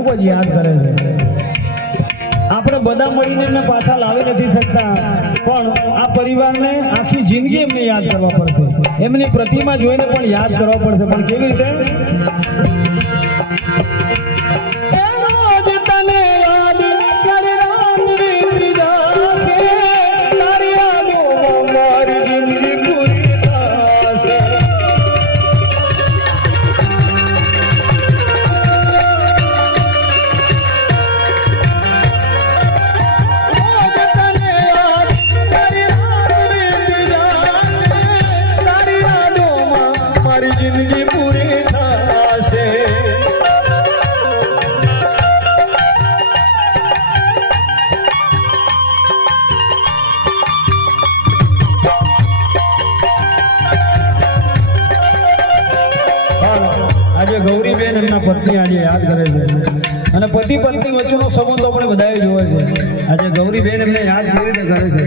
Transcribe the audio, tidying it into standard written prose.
ખૂબ જ યાદ કરે છે। આપણે બધા મળીને એમને પાછા લાવી નથી શકતા, પણ આ પરિવારને આખી જિંદગી એમને યાદ કરવા પડશે, એમની પ્રતિમા જોઈને પણ યાદ કરવા પડશે। પણ કેવી રીતે? આજે ગૌરીબેન એમના પત્ની આજે યાદ કરે છે, અને પતિ પત્ની વચ્ચેનો સંબંધ આપણે બધાએ જોયો છે। આજે ગૌરીબેન એમને યાદ કેવી રીતે કરે છે?